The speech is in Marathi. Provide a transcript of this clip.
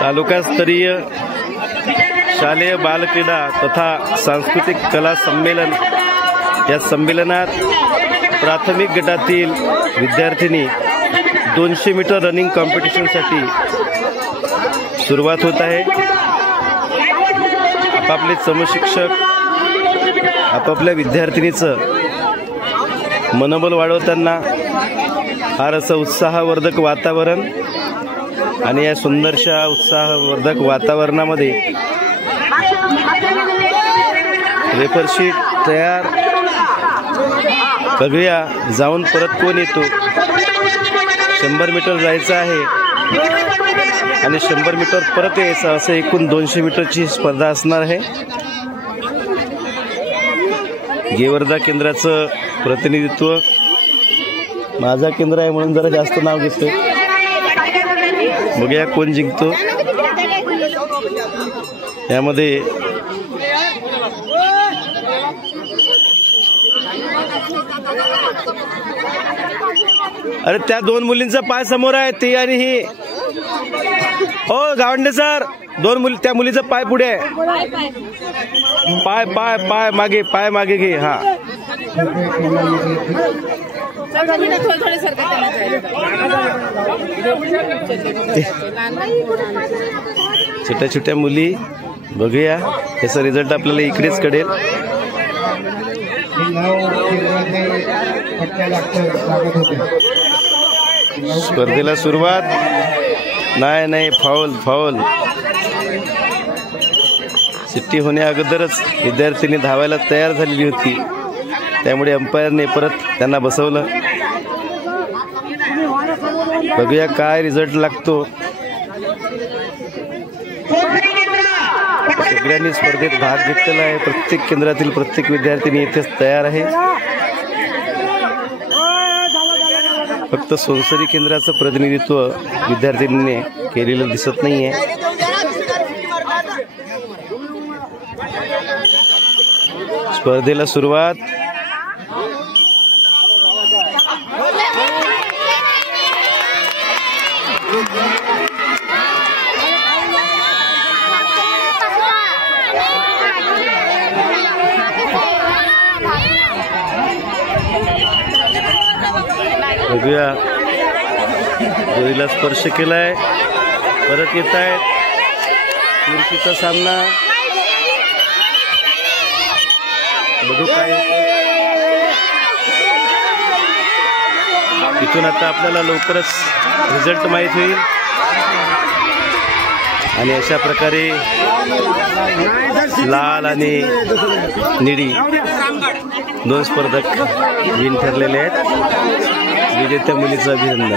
तालुकास्तरीय शालेय बालक्रीडा तथा सांस्कृतिक कला संमेलन या संमेलनात प्राथमिक गटातील विद्यार्थिनी 200 मीटर रनिंग कॉम्पिटिशनसाठी सुरुवात होत आहे। आपापले समशिक्षक आपापल्या विद्यार्थिनीचं मनोबल वाढवताना फार असं उत्साहवर्धक वातावरण आणि या सुंदरशा उत्साहवर्धक वातावरणामध्ये रेफरशीट तयार बघूया जाऊन परत कोण येतो। 100 मीटर जायचं आहे आणि 100 मीटर परत यायचं असं एकूण 200 मीटरची स्पर्धा असणार आहे। गेवर्धा केंद्राचं प्रतिनिधित्व माझा केंद्र आहे म्हणून जरा जास्त नाव घेतोय। बघूया कोण जिंकतो यामध्ये। अरे त्या 2 मुलींचा पाय समोर आहे, ती आणि ही। हो गावंडे सर, 2 मुली, त्या मुलीचा पाय पुढे आहे। पाय पाय पाय मागे, पाय मागे घे। हा छोट्या छोट्या मुली बघूया, याचा रिझल्ट आपल्याला इकडेच कळेल। स्पर्धेला सुरुवात नाही फाऊल फाऊल। सिट्टी होण्या अगोदरच विद्यार्थिनी धावायला तयार झालेली होती, त्यामुळे अंपायरने परत त्यांना बसवलं। बघूया काय रिझल्ट लागतो। सगळ्यांनी स्पर्धेत भाग घेतलेला आहे। प्रत्येक केंद्रातील प्रत्येक विद्यार्थिनी इथेच तयार आहे। फक्त सोनसरी केंद्राचं प्रतिनिधित्व विद्यार्थ्यांनी केलेलं दिसत नाहीये। स्पर्धेला सुरुवात बघूया, दोरीला स्पर्श केलाय, परत येत आहेत। कुर्शीचा सामना बघू काय होतं। इथून आता आपल्याला लवकरच रिझल्ट माहीत होईल आणि अशा प्रकारे लाल आणि निळी 2 स्पर्धक विन ठरलेले आहेत। विजेत्या मुलीचं अभिनंदन।